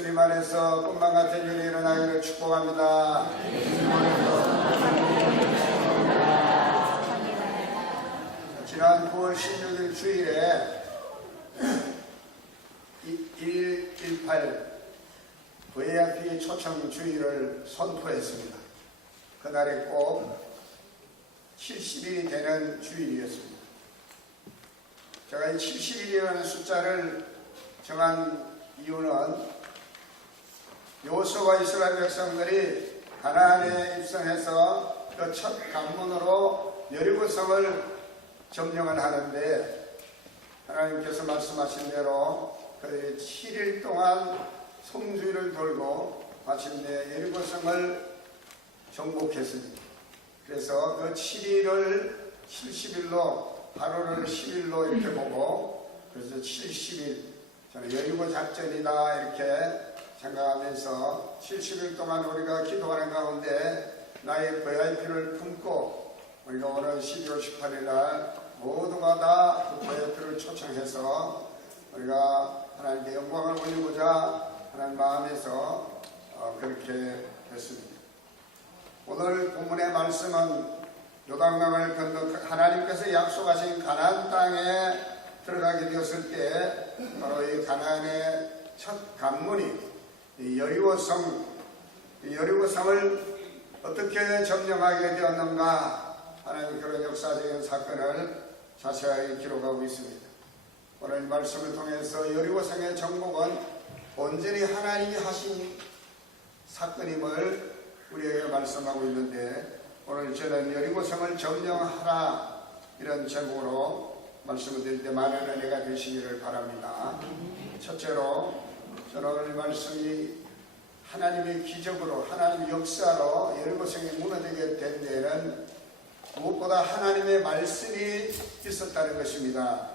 예수님 안에서 꿈만 같은 일이 일어나기를 축복합니다. 지난 9월 16일 주일에 118 VIP 초청 주일을 선포했습니다. 그날이 꼭 70일이 되는 주일이었습니다. 제가 이 70일이라는 숫자를 정한 이유는 여호수아와 이스라엘 백성들이 가나안에 입성해서 그 첫 관문으로 여리고성을 점령을 하는데 하나님께서 말씀하신 대로 그들이 7일 동안 성주를 돌고 마침내 여리고성을 정복했습니다. 그래서 그 7일을 70일로 하루를 10일로 이렇게 보고 그래서 70일 저는 여리고 작전이다 이렇게 생각하면서 70일 동안 우리가 기도하는 가운데 나의 VIP를 품고 우리가 오늘 12월 18일 날 모두가 다 그 VIP를 초청해서 우리가 하나님께 영광을 올리고자 하는 마음에서 그렇게 했습니다. 오늘 본문의 말씀은 요단강을 건너 하나님께서 약속하신 가나안 땅에 들어가게 되었을 때 바로 이 가나안의 첫 관문이 이 여리고성을 어떻게 점령하게 되었는가 하는 그런 역사적인 사건을 자세하게 기록하고 있습니다. 오늘 말씀을 통해서 여리고성의 정복은 온전히 하나님이 하신 사건임을 우리에게 말씀하고 있는데 오늘 저는 여리고성을 점령하라 이런 제목으로 말씀을 드릴 때 많은 은혜가 되시기를 바랍니다. 첫째로 저는 오늘 말씀이 하나님의 기적으로 하나님의 역사로 여리고성이 무너지게 된 데에는 무엇보다 하나님의 말씀이 있었다는 것입니다.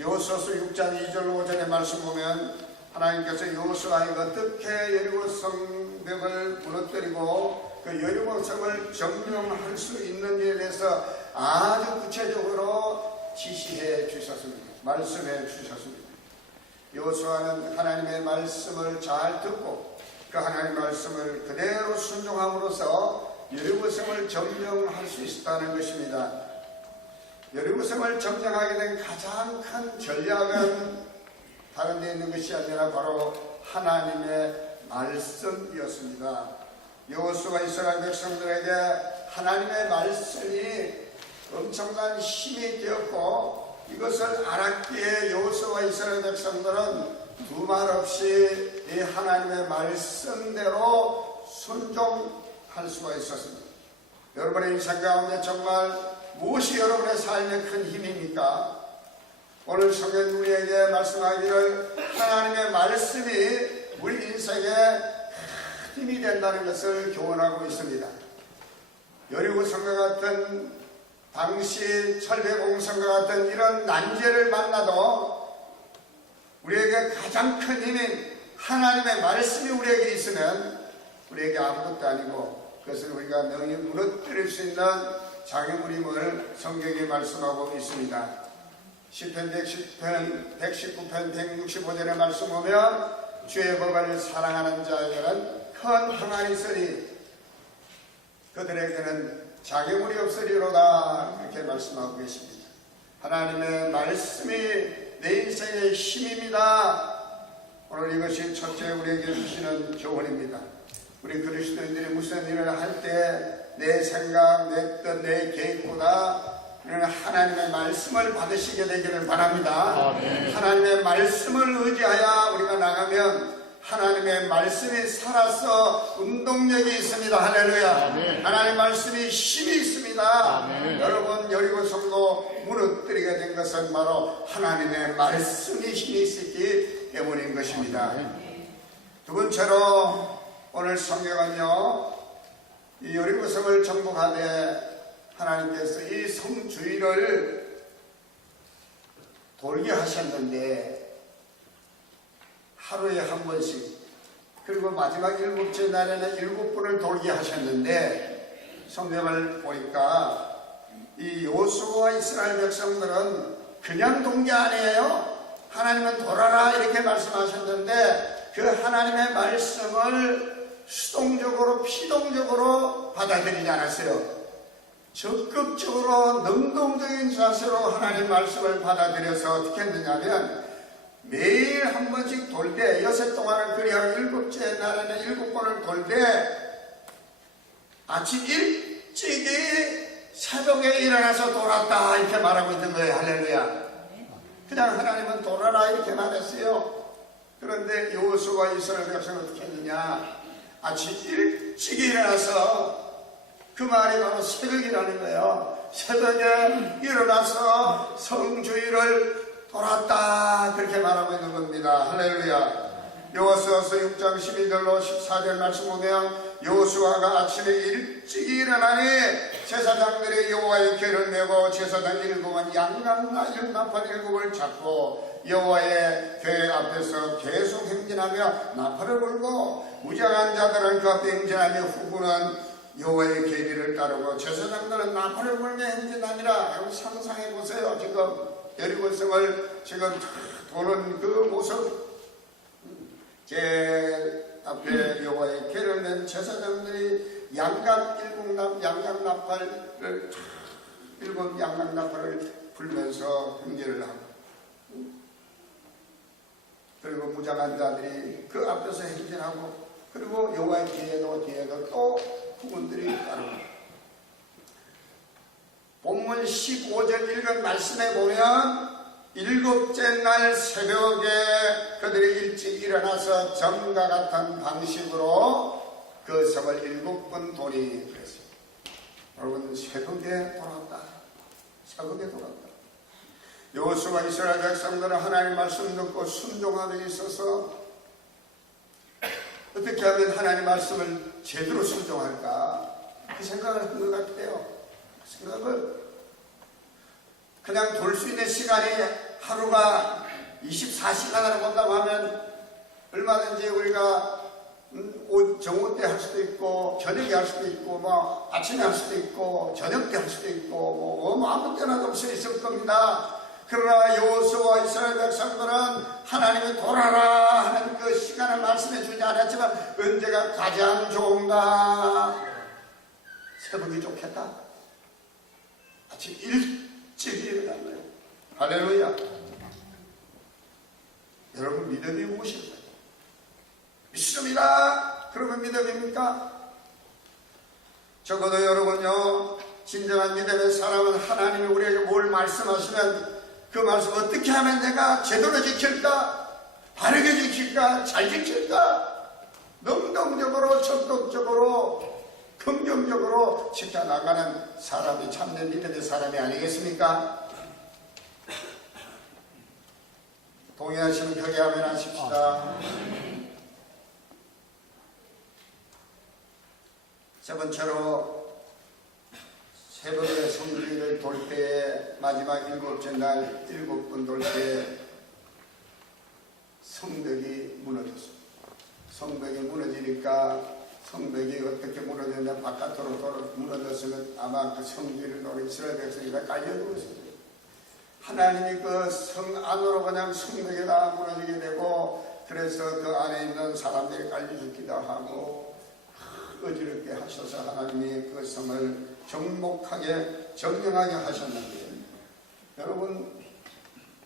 여호수아서 6장 2절 5절의 말씀 보면 하나님께서 여호수아에게 어떻게 여리고성 벽을 무너뜨리고 그 여리고성을 점령할 수 있는지에 대해서 아주 구체적으로 지시해 주셨습니다. 말씀해 주셨습니다. 여호수아는 하나님의 말씀을 잘 듣고 그 하나님의 말씀을 그대로 순종함으로써 여리고성을 점령할 수 있었다는 것입니다. 여리고성을 점령하게 된 가장 큰 전략은 다른 데 있는 것이 아니라 바로 하나님의 말씀이었습니다. 여호수아가 이스라엘 백성들에게 하나님의 말씀이 엄청난 힘이 되었고 이것을 알았기에 여호수아와 이스라엘 백성들은 두말 없이 이 하나님의 말씀대로 순종할 수가 있었습니다. 여러분의 인생 가운데 정말 무엇이 여러분의 삶의 큰 힘입니까? 오늘 성경 우리에게 말씀하기를 하나님의 말씀이 우리 인생에 힘이 된다는 것을 교훈하고 있습니다. 여리고성과 같은 당시 철폐공성과 같은 이런 난제를 만나도 우리에게 가장 큰 힘인 하나님의 말씀이 우리에게 있으면 우리에게 아무것도 아니고 그것을 우리가 능히 무너뜨릴 수 있는 장애물임을 성경이 말씀하고 있습니다. 시편 119편 165절의 말씀 보면 주의 법을 사랑하는 자에게는 큰 평안이 있으리 그들에게는 장애물이 없으리로다 이렇게 말씀하고 계십니다. 하나님의 말씀이 내 인생의 힘입니다. 오늘 이것이 첫째 우리에게 주시는 교훈입니다. 우리 그리스도인들이 무슨 일을 할 때 내 생각, 내 뜻, 내 계획보다 하나님의 말씀을 받으시게 되기를 바랍니다. 아멘. 하나님의 말씀을 의지하여 우리가 나가면 하나님의 말씀이 살아서 운동력이 있습니다. 할렐루야. 아멘. 하나님의 말씀이 힘이 있습니다. 아멘. 여러분 여리고성도 무너뜨리게 된 것은 바로 하나님의 말씀이 힘이 있었기 때문인 것입니다. 아멘. 두 번째로 오늘 성경은요 이 여리고성을 정복하되 하나님께서 이 성주의를 돌게 하셨는데 하루에 한 번씩 그리고 마지막 일곱째 날에는 7번을 돌게 하셨는데 성경을 보니까 이 여호수아와 이스라엘 백성들은 그냥 돈 게 아니에요. 하나님은 돌아라 이렇게 말씀하셨는데 그 하나님의 말씀을 수동적으로 피동적으로 받아들이지 않았어요. 적극적으로 능동적인 자세로 하나님 말씀을 받아들여서 어떻게 했느냐면 매일 한 번씩 돌 때 6해 동안을 그리하고 7째 날에는 7번을 돌 때 아침 일찍이 새벽에 일어나서 돌았다 이렇게 말하고 있는 거예요. 할렐루야. 그냥 하나님은 돌아라 이렇게 말했어요. 그런데 여호수아와 이스라엘 백성은 어떻게 했느냐, 아침 일찍 일어나서, 그 말이 바로 새벽이라는 거예요. 새벽에 일어나서 성주일을 돌았다 그렇게 말하고 있는 겁니다. 할렐루야. 여호수아서 6장 12절로 14절 말씀 보면 여호수아가 아침에 일찍 일어나니 제사장들이 여호와의 궤를 메고 제사장 7은 양각 나팔 7을 잡고 여호와의 궤 앞에서 계속 행진하며 나팔을 불고 무장한 자들은 그 앞에 행진하며 후군은 여호와의 계비를 따르고 제사장들은 나팔을 불며 행진하니라. 여러분 상상해 보세요. 지금 여리고성을 지금 도는 그 모습, 제 앞에 여호와의 궤를 맨 제사장들이 양각 나팔을 7 양각 나팔을 불면서 행진을 하고, 그리고 무장한 자들이 그 앞에서 행진하고, 그리고 여호와의 뒤에도 또 후군들이 따르고. 본문 15절 읽은 말씀에 보면 7째 날 새벽에 그들이 일찍 일어나서 전과 같은 방식으로 그 성을 7번 돌이 그랬어요. 여러분 새벽에 돌아왔다. 새벽에 돌아왔다. 여호수아와 이스라엘 백성들은 하나님 말씀 듣고 순종하는 데 있어서 어떻게 하면 하나님 말씀을 제대로 순종할까, 그 생각을 한 것 같아요. 그 생각을 그냥 돌 수 있는 시간이 하루가 24시간을 본다고 하면 얼마든지 우리가 정오 때 할 수도 있고 저녁에 할 수도 있고 뭐 아침에 할 수도 있고 저녁 때 할 수도 있고 뭐 아무 때나 될 수 있을 겁니다. 그러나 여호수아와 이스라엘 백성들은 하나님이 돌아라 하는 그 시간을 말씀해 주지 않았지만 언제가 가장 좋은가? 새벽이 좋겠다. 아침 일찍 일어난 거예요. 할렐루야. 여러분 믿음이 무엇일까요? 믿습니다. 그러면 믿음입니까? 적어도 여러분요, 진정한 믿음의 사람은 하나님이 우리에게 뭘 말씀하시면 그 말씀 어떻게 하면 내가 제대로 지킬까? 바르게 지킬까? 잘 지킬까? 능동적으로 적극적으로 긍정적으로 지켜나가는 사람이 참된 믿음의 사람이 아니겠습니까? 동의하시면 크게 아멘 하십시다. 세 번째로 새벽에 성주일을 돌 때에 마지막 7째 날 7번 돌 때에 성벽이 무너졌습니다. 성벽이 무너지니까 성벽이 어떻게 무너졌냐, 바깥으로 무너졌으면 아마 그 성주일을 노린 이스라엘 백성이 다 깔려들었습니다. 하나님이 그 성 안으로 그냥 성벽이 다 무너지게 되고, 그래서 그 안에 있는 사람들이 깔려 죽기도 하고 어지럽게 하셔서 하나님이 그 성을 정복하게 정령하게 하셨는데, 여러분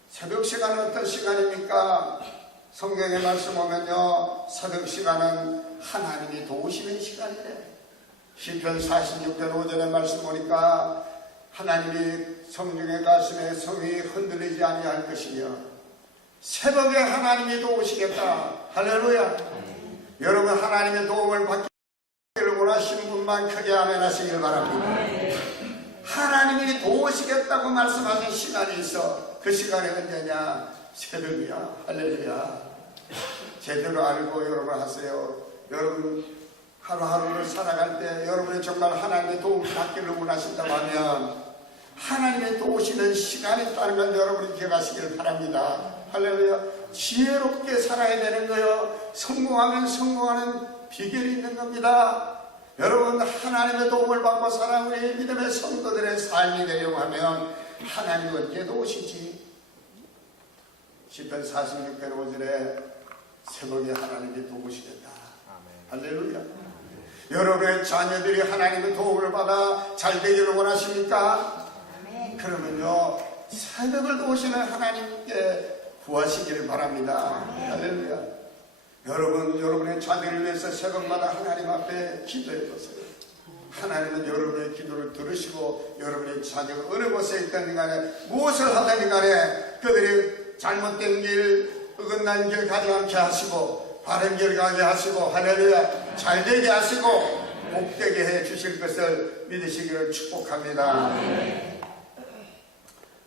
새벽 시간은 어떤 시간입니까? 성경에 말씀 보면요, 새벽 시간은 하나님이 도우시는 시간이래. 시편 46편 5절의 말씀 보니까 하나님이 성중에 가시며 성이 흔들리지 아니할 것이며 새벽에 하나님이 도우시겠다. 할렐루야. 여러분 하나님의 도움을 받기를 원하시는 분만 크게 아멘 하시길 바랍니다. 하나님이 도우시겠다고 말씀하신 시간이 있어. 그 시간이 언제냐? 새벽이야. 할렐루야. 제대로 알고 여러분 하세요. 여러분 하루하루를 살아갈 때 여러분이 정말 하나님의 도움을 받기를 원하신다고 하면 하나님의 도우시는 시간이 있다는 걸 여러분이 기억하시길 바랍니다. 할렐루야. 지혜롭게 살아야 되는 거예요. 성공하면 성공하는 비결이 있는 겁니다. 여러분 하나님의 도움을 받고 살아가는 우리 믿음의 성도들의 삶이 되려고 하면 하나님 언제 도우시지? 시편 46편 5절에 새벽에 하나님이 도우시겠다. 할렐루야. 여러분의 자녀들이 하나님의 도움을 받아 잘 되기를 원하십니까? 그러면요, 새벽을 도우시는 하나님께 구하시기를 바랍니다. 할렐루야. 여러분의 자녀를 위해서 새벽마다 하나님 앞에 기도해 보세요. 하나님은 여러분의 기도를 들으시고 여러분의 자녀가 어느 곳에 있든 간에 무엇을 하든 간에 그들이 잘못된 길, 어긋난 길 가지 않게 하시고 바른 길 가게 하시고 할렐루야 잘되게 하시고 복되게 해 주실 것을 믿으시기를 축복합니다.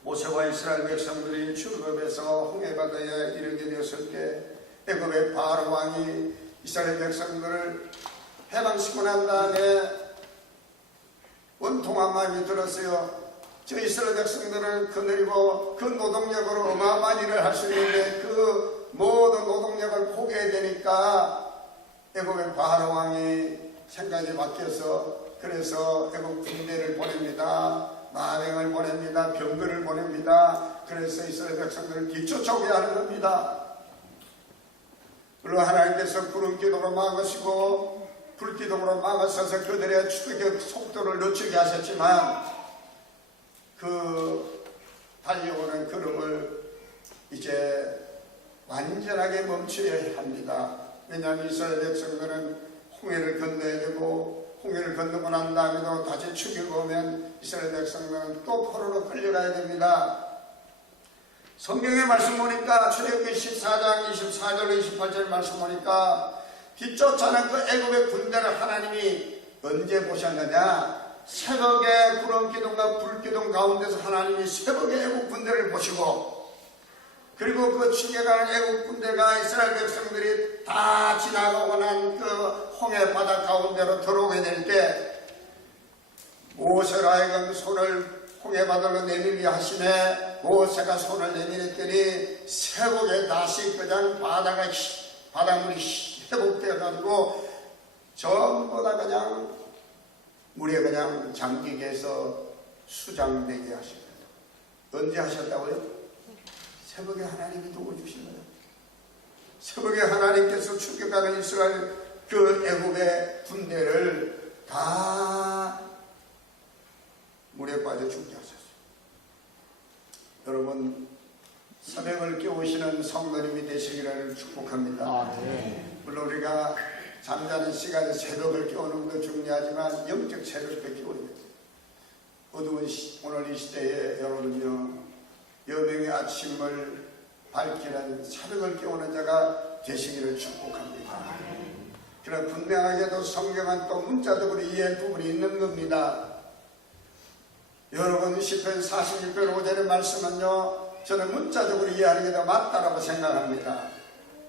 모세와 이스라엘 백성들이 출애굽에서 홍해바다에 이르게 되었을 때 애굽의 바로 왕이 이스라엘 백성들을 해방시키고 난 다음에 원통한 마음이 들었어요. 저 이스라엘 백성들을 거느리고 그 노동력으로 어마어마한 일을 할 수 있는데 그 모든 노동력을 포기해야 되니까 애굽의 바로 왕이 생각이 바뀌어서 그래서 애굽 군대를 보냅니다. 마병을 보냅니다. 병거를 보냅니다. 그래서 이스라엘 백성들을 뒤쫓아오게 하는 겁니다. 물론 하나님께서 구름 기둥으로 막으시고 불 기둥으로 막으셔서 그들의 추격의 속도를 늦추게 하셨지만 그 달려오는 걸음을 이제 완전하게 멈춰야 합니다. 왜냐하면 이스라엘 백성들은 홍해를 건너야 되고 홍해를 건너고 난 다음에도 다시 추격이 오면 이스라엘 백성들은 또 포로로 끌려가야 됩니다. 성경의 말씀 보니까 출애굽기 14장 24절 28절 말씀 보니까 뒤쫓아는 그 애굽의 군대를 하나님이 언제 보셨느냐? 새벽에 구름 기둥과 불 기둥 가운데서 하나님이 새벽에 애굽 군대를 보시고 그리고 그 추격하는 애굽 군대가 이스라엘 백성들이 다 지나가고 난 그 홍해 바다 가운데로 들어오게 될 때 모세로 하여금 손을 홍해 바다로 내밀게 하시네. 모세가 손을 내밀었더니 새벽에 다시 그냥 바닷물이 회복되어가지고 전부 다 그냥 물에 그냥 잠기게 해서 수장되게 하십니다. 언제 하셨다고요? 새벽에 하나님이 도와주신 거예요. 새벽에 하나님께서 추격하는 이스라엘 그 애굽의 군대를 다 물에 빠져 죽게 하셨어요. 여러분 새벽을 깨우시는 성도님이 되시기를 축복합니다. 물론 우리가 잠자는 시간에 새벽을 깨우는 것도 중요하지만 영적 새벽을 깨우는 거죠. 어두운 오늘 이 시대에 여러분은요 여명의 아침을 밝히는 새벽을 깨우는 자가 되시기를 축복합니다. 그러나 분명하게도 성경은 또 문자적으로 이해할 부분이 있는 겁니다. 여러분 시편 46편 5절의 말씀은요 저는 문자적으로 이해하는 게 더 맞다라고 생각합니다.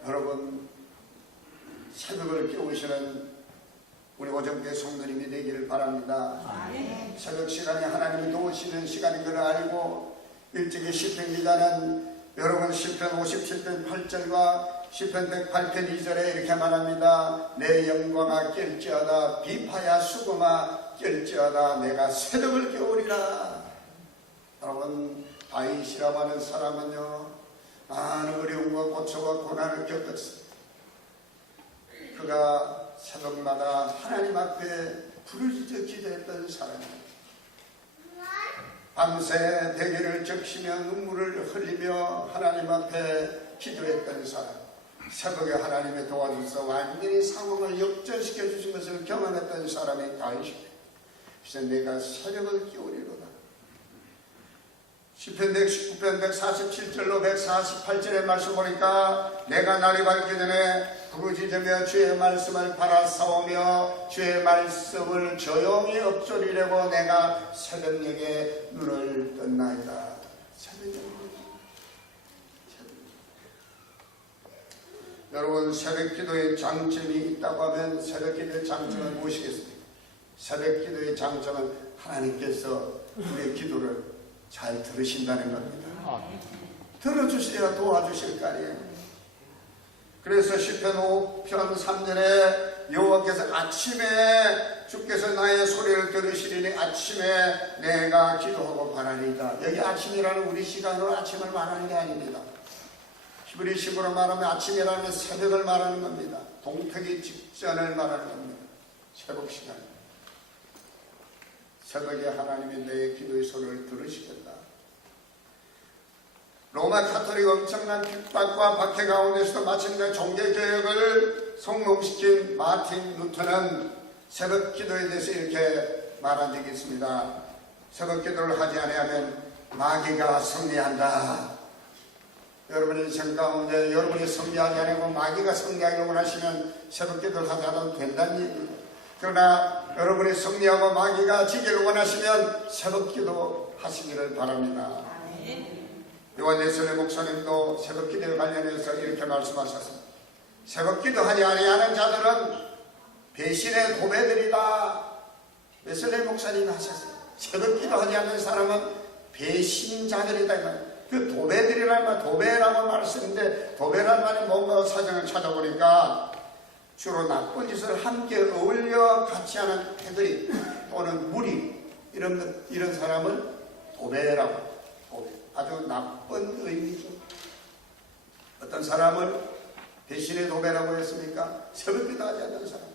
여러분 새벽을 깨우시는 우리 오정교회 성도님이 되기를 바랍니다. 새벽 시간이 하나님이 도우시는 시간인 걸 알고 일찍이 시편 기자는 여러분 시편 57편 8절과 시편 108편 2절에 이렇게 말합니다. 내 영광아 깰지어다 비파야 수금아 깰지어다 내가 새벽을 깨우리라. 여러분 다윗이라고 하는 사람은요 많은 어려움과 고초와 고난을 겪었습니다. 그가 새벽마다 하나님 앞에 불을 지져 기도했던 사람입니다. 밤새 베개를 적시며 눈물을 흘리며 하나님 앞에 기도했던 사람, 새벽에 하나님의 도와주셔서 완전히 상황을 역전시켜 주신 것을 경험했던 사람이 다윗입니다. 그래서 내가 새벽을 깨우리로다. 시편 119편 147절로 148절의 말씀 보니까 내가 날이 밝기 전에 부르짖으며 주의 말씀을 바라싸우며 주의 말씀을 조용히 엎조리려고 내가 새벽녘에 눈을 떴나이다. 여러분 새벽 기도의 장점이 있다고 하면 새벽 기도의 장점은 무엇이겠습니까? 새벽 기도의 장점은 하나님께서 우리의 기도를 잘 들으신다는 겁니다. 들어주셔야 도와주실 거 아니에요. 그래서 시편 5편 3절에 여호와께서 아침에 주께서 나의 소리를 들으시리니 아침에 내가 기도하고 바라리이다. 여기 아침이라는 우리 시간으로 아침을 말하는 게 아닙니다. 히브리식으로 말하면 아침이라는 새벽을 말하는 겁니다. 동트기 직전을 말하는 겁니다. 새벽 시간. 새벽에 하나님이 내 기도의 소리를 들으시겠다. 로마 카톨릭 엄청난 핍박과 박해 가운데서도 마침내 종교개혁을 성공시킨 마틴 루터는 새벽 기도에 대해서 이렇게 말한 적이 있습니다. 새벽 기도를 하지 않으면 마귀가 승리한다. 여러분의 인생 가운데 여러분이 승리하지 않고 마귀가 승리하기를 원하시면 새벽 기도를 하지 않아도 된다는 얘기입니다. 그러나 여러분이 승리하고 마귀가 지기를 원하시면 새벽 기도 하시기를 바랍니다. 요한 예수의 목사님도 새벽 기도에 관련해서 이렇게 말씀하셨습니다. 새벽 기도하지 아니하는 자들은 배신의 도배들이다. 웨슬레이 목사님이 하셨어요. 새벽 기도하지 않는 사람은 배신자들이다. 그 도배들이란 말, 도배라고 말을 쓰는데 도배란 말이 뭔가 사정을 찾아보니까 주로 나쁜 짓을 함께 어울려 같이 하는 패들이 또는 무리 이런 사람을 도배라고. 아주 나쁜 의미죠. 어떤 사람을 배신의 도배라고 했습니까? 새벽 기도하지 않는 사람.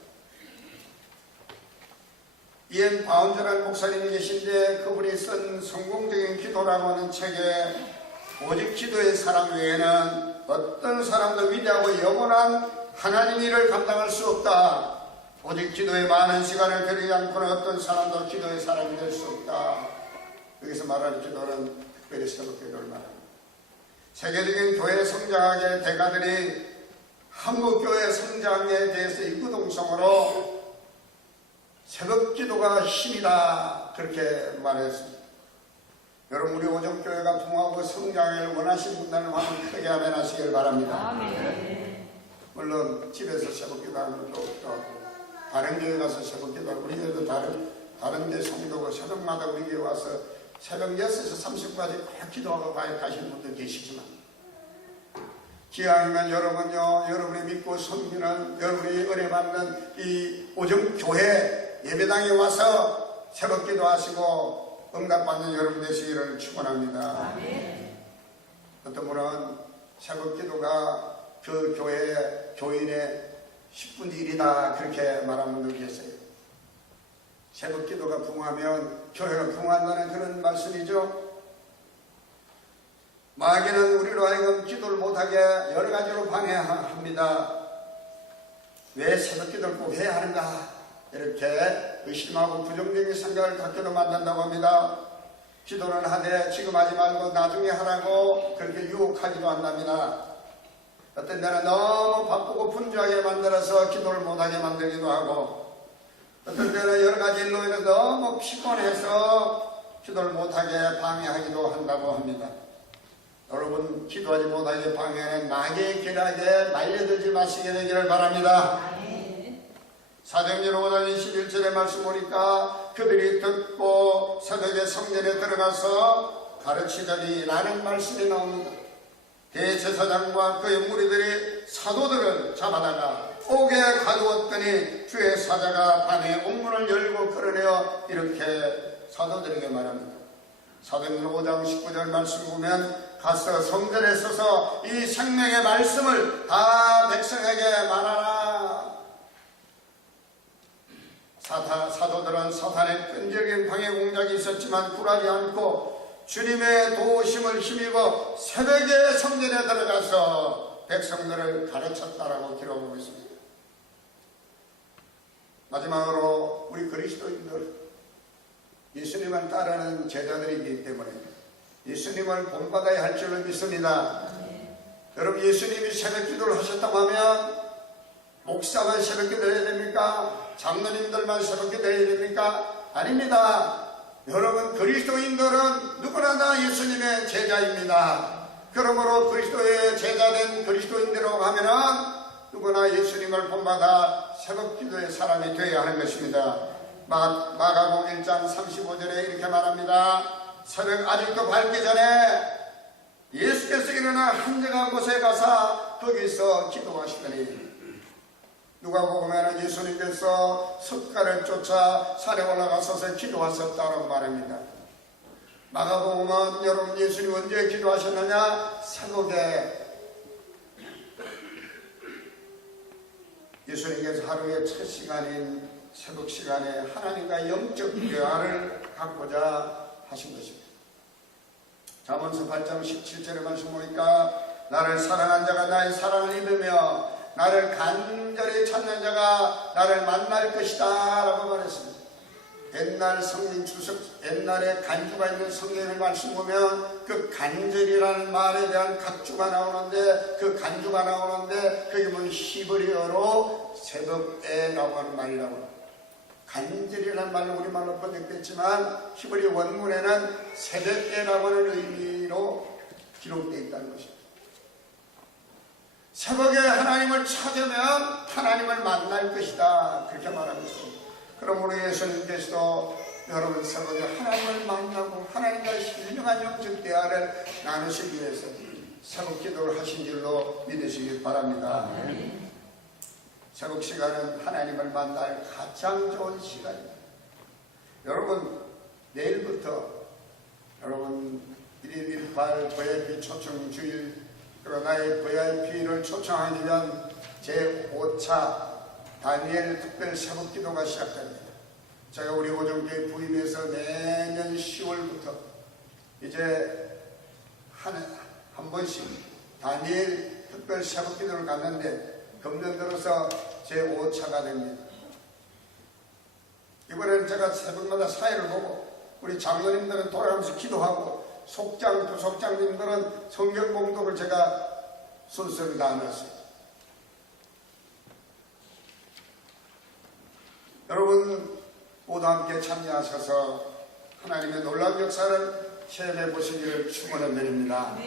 이엔 바운저라는 목사님이 계신데 그분이 쓴 성공적인 기도라고 하는 책에 오직 기도의 사람 외에는 어떤 사람도 위대하고 영원한 하나님 일을 감당할 수 없다. 오직 기도에 많은 시간을 들이지 않고는 어떤 사람도 기도의 사람이 될 수 없다. 여기서 말하는 기도는 특별히 새벽 기도를 말합니다. 세계적인 교회 성장학의 대가들이 한국 교회 성장에 대해서 이구동성으로 새벽 기도가 힘이다 그렇게 말했습니다. 여러분 우리 오정교회가 부흥하고 성장을 원하시는 분들은 한번 크게 아멘 하시길 바랍니다. 아멘. 물론 집에서 새벽 기도하는 것도 없고 다른 교회 가서 새벽 기도하고 우리 교회도 다른 데 성도가 새벽마다 우리 교회 와서 새벽 6에서 30분까지 꼭 기도하고 가시는 분들 계시지만 기왕이면 여러분이 믿고 섬기는 여러분이 은혜 받는 이 오정교회 예배당에 와서 새벽 기도하시고 응답받는 여러분 되시기를 축원합니다. 어떤 분은 새벽 기도가 그 교회 교인의 10분의 1이다 그렇게 말하는 분들 계세요. 새벽 기도가 부흥하면 교회가 부흥한다는 그런 말씀이죠. 마귀는 우리로 하여금 기도를 못하게 여러 가지로 방해합니다. 왜 새벽 기도를 꼭 해야 하는가 이렇게 의심하고 부정적인 생각을 갖게도 만든다고 합니다. 기도는 하되 지금 하지 말고 나중에 하라고 그렇게 유혹하지도 않답니다. 어떤 때는 너무 바쁘고 분주하게 만들어서 기도를 못하게 만들기도 하고 어떤 때는 여러 가지 일로 인해서 너무 피곤해서 기도를 못하게 방해하기도 한다고 합니다. 여러분 기도하지 못하게 방해하는 마귀의 계략에 말려들지 마시게 되기를 바랍니다. 사도행전 5장 21절의 말씀 보니까 그들이 듣고 새벽에 성전에 들어가서 가르치더니 라는 말씀이 나옵니다. 대제사장과 그의 무리들이 사도들을 잡아다가 옥에 가두었더니 주의 사자가 밤에 옥문을 열고 끌어내어 이렇게 사도들에게 말합니다. 사도행전 5장 19절 말씀 보면 가서 성전에 서서 이 생명의 말씀을 다 백성에게 말하라. 사도들은 사탄의 끈질긴 방해 공작이 있었지만 굴하지 않고 주님의 도우심을 힘입어 새벽에 성전에 들어가서 백성들을 가르쳤다라고 기록하고 있습니다. 마지막으로 우리 그리스도인들 예수님을 따르는 제자들이기 때문에 예수님을 본받아야 할 줄로 믿습니다. 여러분 예수님이 새벽 기도를 하셨다고 하면 목사만 새벽 기도 해야 됩니까? 장로님들만 새벽 기도 해야 됩니까? 아닙니다. 여러분 그리스도인들은 누구나 다 예수님의 제자입니다. 그러므로 그리스도의 제자된 그리스도인들로 가면은 누구나 예수님을 본받아 새벽 기도의 사람이 되어야 하는 것입니다. 마가복음 1장 35절에 이렇게 말합니다. 새벽 아직도 밝기 전에 예수께서 일어나 한적한 곳에 가서 거기서 기도하시더니 누가복음에는 예수님께서 숫가를 쫓아 산에 올라가서서 기도하셨다고 말합니다. 마가복음은 여러분 예수님 언제 기도하셨느냐? 새벽에 예수님께서 하루의 첫 시간인 새벽 시간에 하나님과 영적 대화를 갖고자 하신 것입니다. 잠언서 8장 17절의 말씀 보니까 나를 사랑한 자가 나의 사랑을 입으며 나를 간절히 찾는 자가 나를 만날 것이다 라고 말했습니다. 옛날 성경 옛날에 간주가 있는 성경의 말씀 보면 그 간절이라는 말에 대한 각주가 나오는데 그 간주가 나오는데 그게 뭐냐면 히브리어로 새벽에라고 하는 말이라고 합니다. 간절이라는 말로 우리말로 번역됐지만 히브리 원문에는 새벽에라고 하는 의미로 기록되어 있다는 것입니다. 새벽에 하나님을 찾으면 하나님을 만날 것이다 그렇게 말하고 있습니다. 그럼 우리 예수님께서도 여러분 새벽에 하나님을 만나고 하나님과 신령한 영적 대화를 나누시기 위해서 새벽 기도를 하신 줄로 믿으시기 바랍니다. 새벽 시간은 하나님을 만날 가장 좋은 시간입니다. 여러분 내일부터 여러분 1일 1발 VIP 초청 주일 그리고 나의 VIP를 초청하기 위한 제5차 다니엘 특별 새벽 기도가 시작됩니다. 제가 우리 오정교회 부임해서 매년 10월부터 이제 한 번씩 다니엘 특별 새벽 기도를 갔는데 금년 들어서 제5차가 됩니다. 이번에는 제가 새벽마다 사회를 보고 우리 장로님들은 돌아가면서 기도하고 속장, 부속장님들은 성경 봉독을 제가 순서를 나눴어요. 여러분 모두 함께 참여하셔서 하나님의 놀라운 역사를 체험해 보시기를 축원해 드립니다.